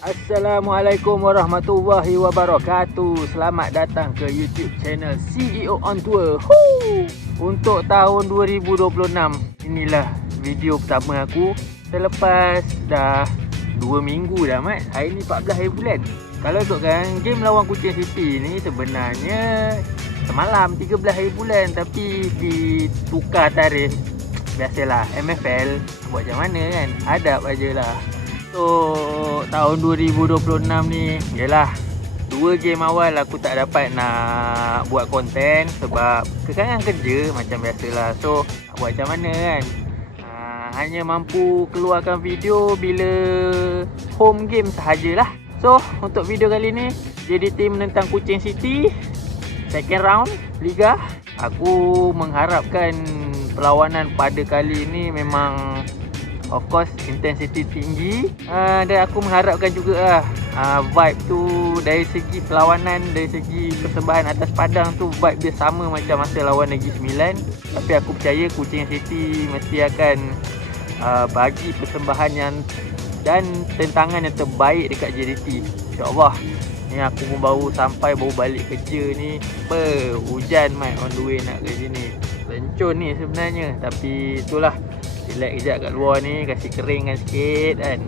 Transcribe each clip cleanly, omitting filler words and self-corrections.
Assalamualaikum warahmatullahi wabarakatuh. Selamat datang ke YouTube channel CEO on Tour. Untuk tahun 2026, inilah video pertama aku selepas dah 2 minggu dah Mat. Hari ni 14 hari bulan. Kalau ikutkan game lawan Kuching City ni sebenarnya semalam 13 hari bulan, tapi ditukar tarikh. Biasalah MFL buat macam mana kan, adab ajalah. So tahun 2026 ni, yelah, 2 game awal aku tak dapat nak buat konten sebab kekangan kerja macam biasalah. So nak buat macam mana kan, hanya mampu keluarkan video bila home game sahajalah. So untuk video kali ni jadi tim menentang Kuching City, second round Liga. Aku mengharapkan perlawanan pada kali ini memang of course intensity tinggi, dan aku mengharapkan juga vibe tu dari segi perlawanan, dari segi persembahan atas padang tu vibe dia sama macam masa lawan Negeri Sembilan. Tapi aku percaya Kuching City mesti akan bagi persembahan yang dan tentangan yang terbaik dekat JDT, insyaAllah. Ni aku pun baru sampai, baru balik kerja ni. Hujan Mat, on the way nak ke sini. Lencun ni sebenarnya, tapi itulah, relax kejap kat luar ni, kasih keringkan sikit kan.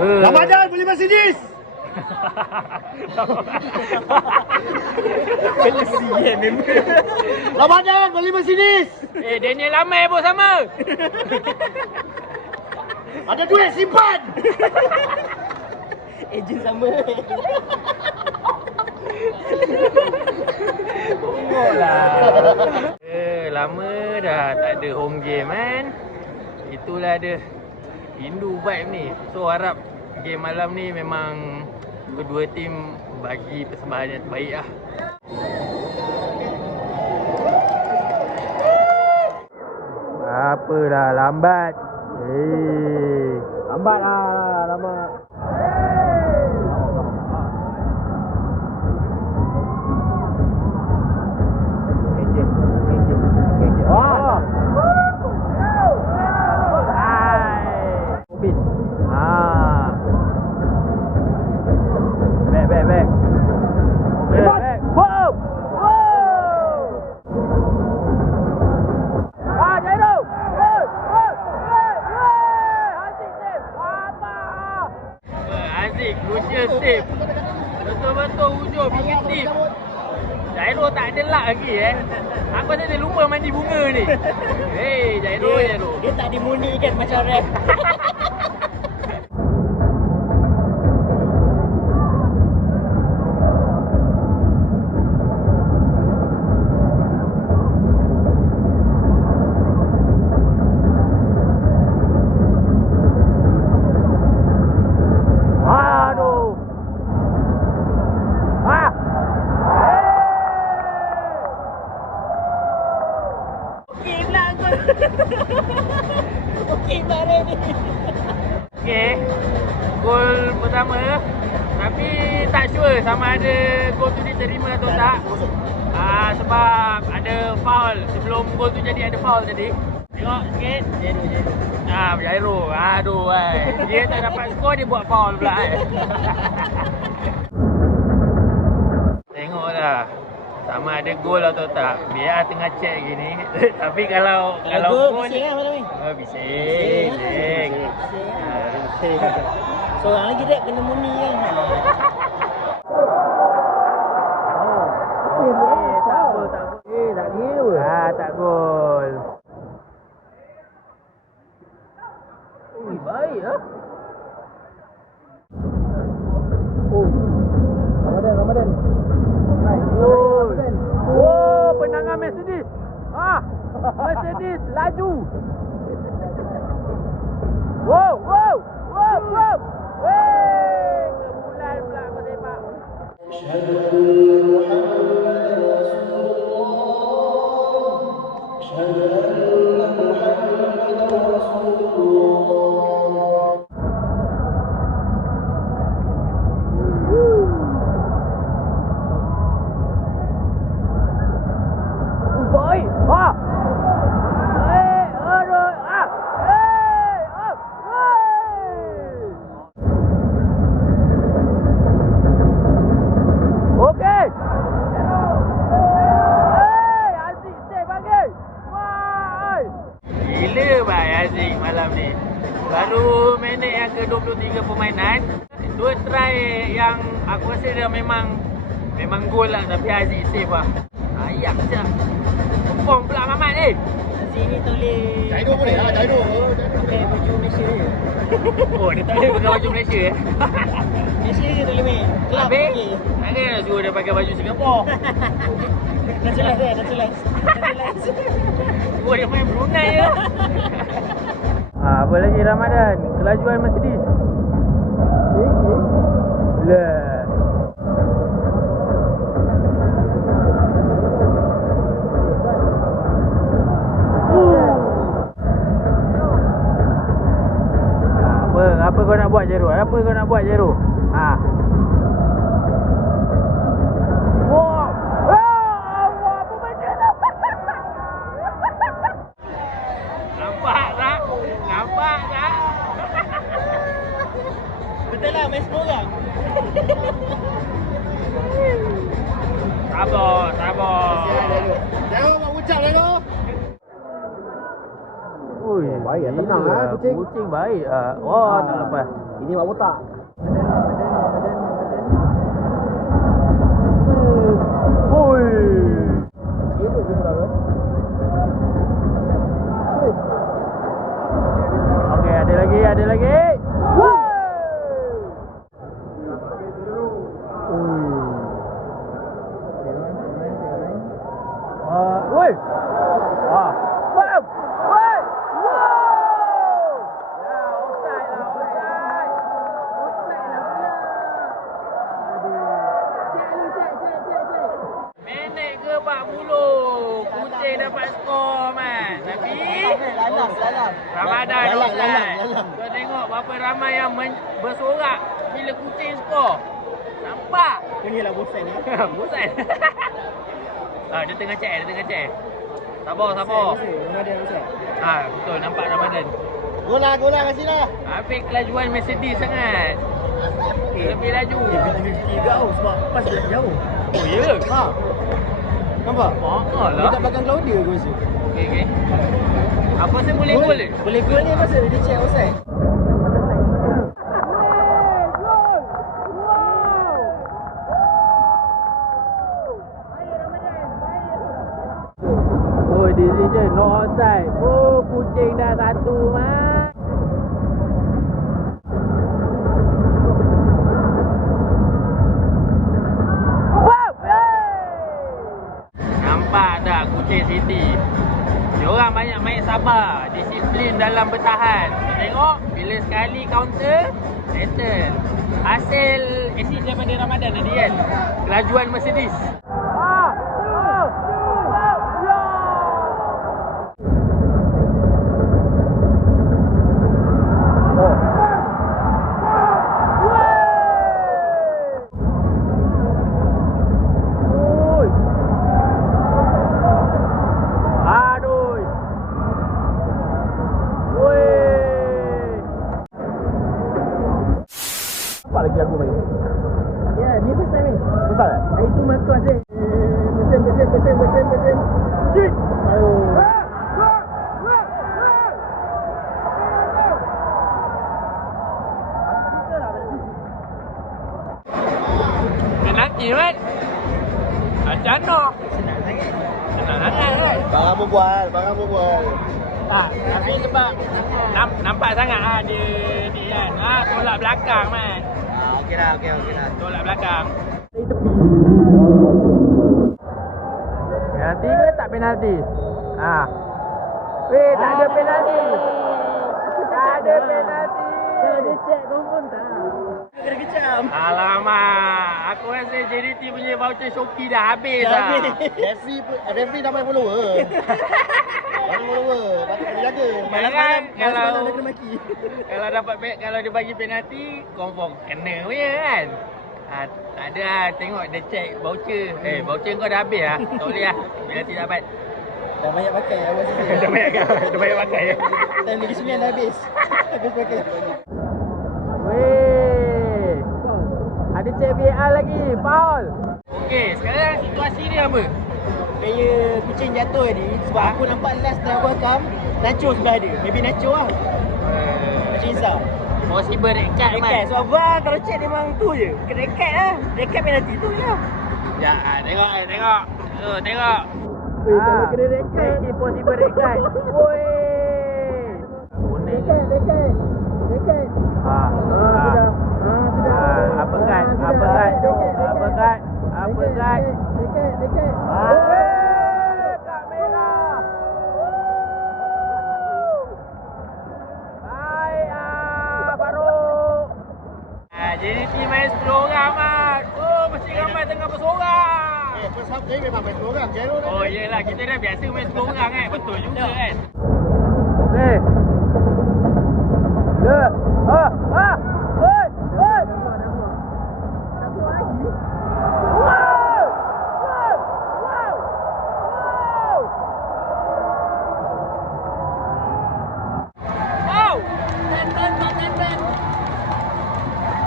Ramadan beli Mercedes. Ramadan beli Mercedes. Daniel Amai pun sama. Ada duit simpan. Ejen sama. Lama dah tak ada home game kan. Itulah dia, rindu vibe ni. So harap game malam ni memang kedua tim bagi persembahan yang terbaik lah. Apalah lambat. Lambat lah, lama. Crucial save. Betul-betul hujung fingertip. Jairo tak ada luck lagi Aku rasa dia lupa mandi bunga ni. Jairo. Dia tak dimunikan macam rap. Okey barang ni. Okey, gol pertama, tapi tak sure sama ada gol tu diterima atau tak. Sebab ada foul. Sebelum gol tu jadi ada foul tadi. Tengok sikit. Jairo. Aduh dia tak dapat skor, dia buat foul pula Tengoklah sama ada gol atau tak. Biar tengah check gini. Tapi kalau gol bising lah malam ni. Bising. Seorang lagi rap kena muni kan. Tak gol. Tak gol. Baik Ramadan. Oh, penangan Mercedes. Mercedes laju. Wow. Wey, kebulan pula kau tembak. Baru minit yang ke-23 permainan. Dua try yang aku rasa dia memang gol lah, tapi Aziz save lah. Ayam je. Confirm pula Mamat ni. Sini tak boleh. Cairo boleh lah, Cairo. Pakai baju Malaysia je. Oh, dia tak boleh pakai baju Malaysia eh. Malaysia je tak boleh main. Kelab Habis, okey. takkan nak suruh dia pakai baju Singapore. Dah jelas dah, dah jelas. Oh, dia main Brunei je. Apa lagi Ramadan? Kelajuan Mercedes. Lah. Apa kau nak buat Jero? Apa kau nak buat Jero? Ha. Wah. Apa macam tu? Nampak tak? Betul lah, main semua orang. Sabar. Jangan buat ucap lah tu. Ui, baik lah, tenang gila. lah kucing. Kucing baik ah. Wah, tak lepas. Ini mak botak. Ui. Siapa dia pula tu? Okey, ada lagi. Woi. Woi. Wow. Woi. Wow. Ya, offside lah, offside. Offside lah pula. Cek. Minit ke 40. Kucing dapat skor man. Tapi Lalang. Ramadan Lalang. offside. Kau tengok berapa ramai yang bersorak bila kucing skor. Nampak? Inilah bosan ni. Bosan. Dia tengah check. Sabar. Ramadan bosan. Betul, nampak Ramadan. Gol lah kasihlah. Habis kelajuan Mercedes sangat. Lebih laju. 50-50 kau sebab pas dia jauh. Oh ya? Ha. Nampak? Dia lah. tak belakang Claudia aku rasa. Okey. Apa saya boleh gol ni? Boleh gol ni pasal dia check offside. Oh, decision no offside. Oh, kucing dah satu man. Nampak tak kucing City? Diorang banyak main sabar, disiplin dalam bertahan. Tengok, bila sekali counter, settle. Hasil asis daripada Ramadan tadi kan? Kelajuan Mercedes. Nampak lagi aku main. Ya, ni first time ni. Betul tak? Itu Marcos eh. Mesin. Shoot! Aduh. Penalti kan? Macam mana? Senang sangat kan? Barang berbual. Tapi sebab nampak sangat dia kan. Tolak belakang man. Okey lah, okey lah. Tolak belakang. Dari tepi. Penalti ke tak penalti? Ha. Weh, tak ada penalti. Tak ada penalti. Kalau dia check confirm tak. Kena kecam. Alamak, aku rasa JDT punya voucher Shopee dah habis Dah dah. habis. Referee dah main follower. Main follower. Patut kena jaga. Malam-malam Kalau- dia kena maki. Kalau dia bagi penalti, confirm kena punya kan. Tak ada lah, tengok dia check voucher. Voucher kau dah habis lah. Tak boleh lah, penalti tak dapat. Dah banyak pakai awak sini. Dah banyak pakai. Time Negeri Sembilan dah habis. Habis pakai. Weh, ada check VAR lagi, foul. Okey, sekarang situasi dia apa? Player kucing jatuh tadi sebab aku nampak last time aku rakam Nacho sebelah dia. Maybe Nacho lah. Nacho Izzah. Possible red card Dekat. man. So VAR kalau check memang tu je. Kena dekat lah. Dekat penalti tu je lah. Ya, tengok. Tengok. Kalau kena dekat. Possible red card. Woi. Kuning. Dekat. Sudah. Apa kad? Dekat. Kak merah. Hai, baru. Jadi tim main 10 orang, Mat. Oh, mesti ramai tengah bersorang. First half ni memang main 10 orang. Zero ni. Oh, yelah. Kita dah biasa main 10 orang kan. Betul juga kan. Okey. Ya. Oi.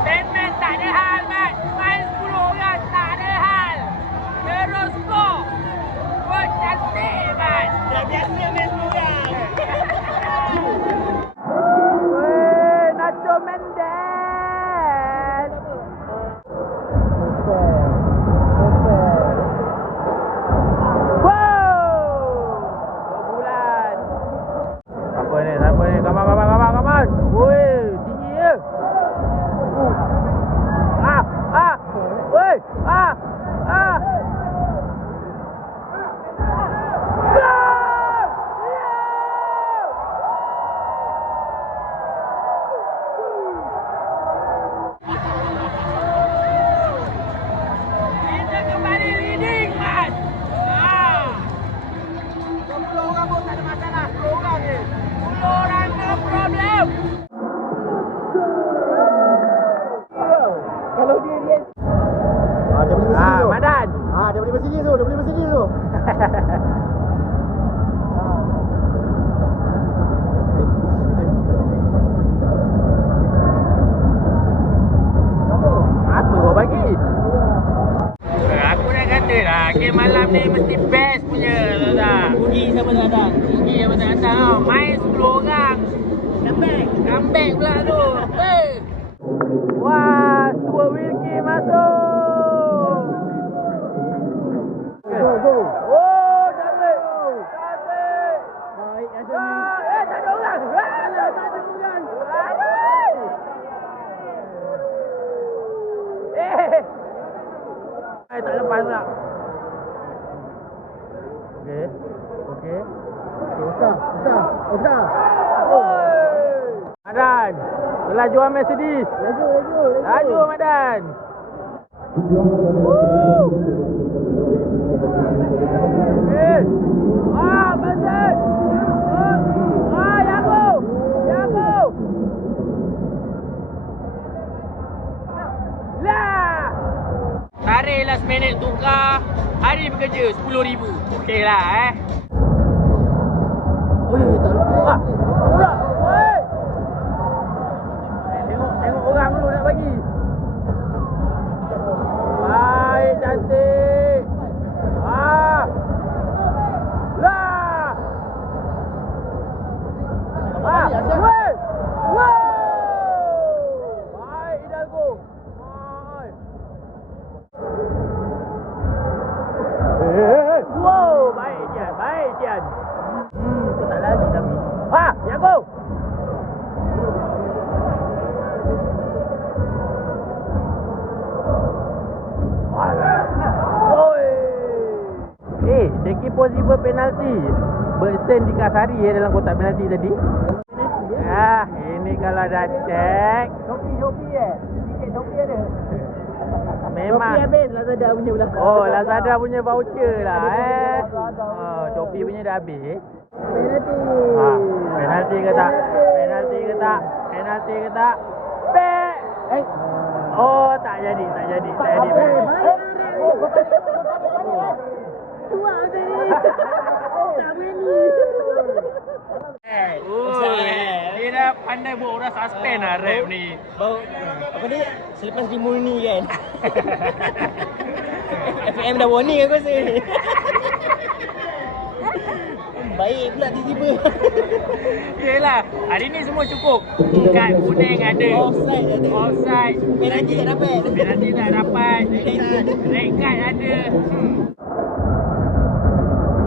Batman tak ada hal, Mat. Main 10 orang tak ada hal. Terus skor. Gol cantik, Mat. Dah biasa main 10 orang. Weh, Nacho Mendes. Wow. 2 bulan. Siapa ni? Come on. Weh, tinggi je. Weh. Kita kembali leading, Mat. 10 orang pun tak ada masalah. 10 orang je. 10 orang no problem. Kalau dia Dia boleh bersini tu. Madan. Dia boleh bersini tu. Apa kau bagi? Aku dah kata dah, game malam ni mesti best punya, tahu tak? Rugi sama datang. Rugi yang datang tau. Main 10 orang. Comeback pula tu. Hey. Wah, Stuart Wilkie masuk. Go. Oh, cantik. Baik, Tak ada orang. Tak lepas pula. Okey. Oscar. Madan, kelajuan Mercedes. Laju Madan. Madan. Yago. Lah. Tarik last minute tukar. Hari bekerja 10,000. Okey lah Tak lupa. Pula. Tengok orang dulu nak bagi. Baik, cantik. Lah. Baik, Hidalgo. Wow, baik Jian. Tu tak lari tapi. Yang Deki possible penalty. Bersen dikasari dalam kotak penalty tadi. Ini kalau dah cek. Shopee Tiket Shopee ada. Memang. Shopee habis Lazada punya pula. Oh, Lazada punya voucher lah Shopee punya dah habis. Penalty ke tak? Penalty ke tak? Penalty ke tak? Oh, tak jadi. Tak jadi. Cuak macam ni. Tak berani. Dia dah pandai buat orang suspend lah rap ni. Bau apa ni? Selepas dimurni kan. FM dah warning aku rasa. Baik pula tiba-tiba. Yelah, hari ni semua cukup. Kad kuning ada. Offside. Penalty tak dapat. Penalty tak dapat. Red card ada.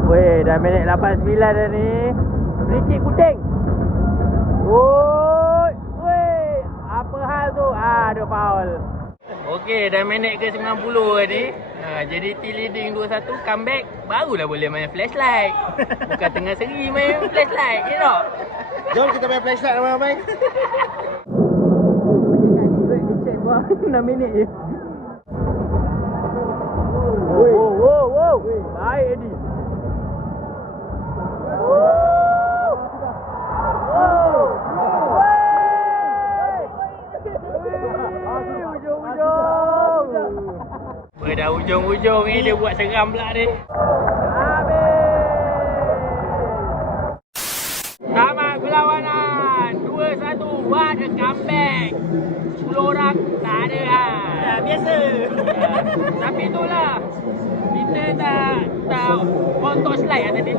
Weh, dah minit 89 dah ni. Free kick kucing. Weh, apa hal tu? Ada foul. Okey, dah minit ke 90 ni. Jadi team leading 2-1, comeback, barulah boleh main flashlight. Bukan tengah seri main flashlight, you know. Jom kita main flashlight ramai-ramai. Dia check buat 6 minit je. Wow. Baik Eddie. Dah hujung-hujung ni dia buat seram pula ni. Tamat perlawanan 2-1. What a comeback. 10 orang tak ada lah. Dah biasa. Tapi itulah, kita tak on torchlight lah tadi.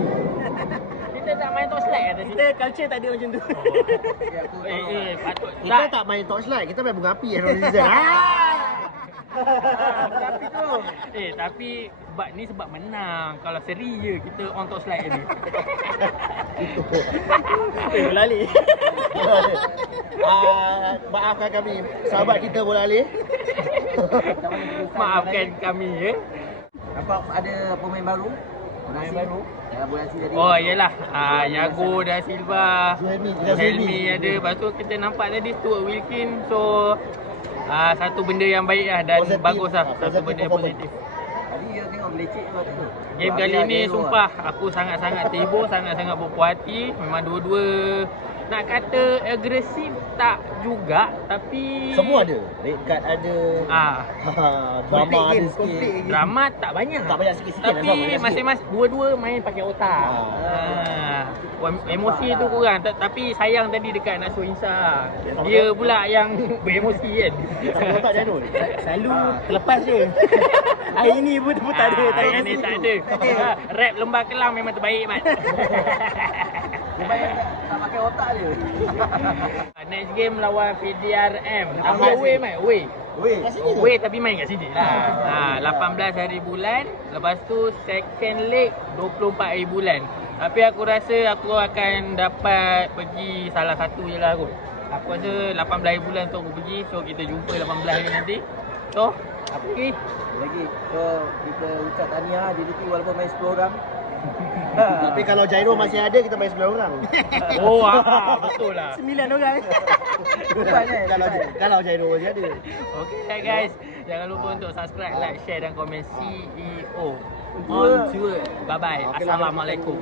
Kita tak main torchlight lah tadi. Kita culture tak ada macam tu. Patut. Kita tak main torchlight, kita main bunga api yang season. Tapi tu. Tapi sebab menang. Kalau seri je kita on torchlight ni. Berlali. Maafkan kami, sahabat kita bola alih. Maafkan kami ya. Nampak ada pemain baru? Pemain baru? Oh iyalah, Yago dan Silva, Helmi ada. Lepas tu kita nampak tadi Stuart Wilkin. So satu benda yang baik lah dan Positif. bagus lah. Satu benda yang Performance. positif. Tadi dia tengok meleceh sebab tu. Game kali ni sumpah aku sangat-sangat terhibur, sangat-sangat berpuas hati. Memang dua-dua nak kata agresif tak juga, tapi Semua ada. Red card ada. Drama ada sikit. Drama tak banyak. Tak banyak sikit-sikit lah, Tapi banyak masing-masing dua-dua main pakai otak. Emosi tu kurang. Tapi sayang tadi dekat Nacho Insa. Dia pula yang beremosi kan. Sama tak Janul? Selalu terlepas je. Hari ni pun tak ada. Hari ni tak ada. Rap Lembah Kelang memang terbaik Mat. Dia tak pakai otak je. Next game lawan PDRM. Tapi away Mat, away. Weh, Away tapi main kat sini lah. 18 hari bulan. Lepas tu second leg 24 hari bulan. Tapi aku rasa aku akan dapat pergi salah satu je lah kot. Aku rasa 18 hari bulan tu aku pergi. So kita jumpa 18 hari nanti. So, apa lagi? Lagi. So, kita ucap tahniah JDT walaupun main 10 orang. tapi kalau Jairo masih ada, kita main 9 orang. Oh, betul lah. 9 orang. Kalau Jairo masih ada. Okay guys, jangan lupa untuk subscribe, like, share dan komen CEO on tour. Bye bye. Assalamualaikum.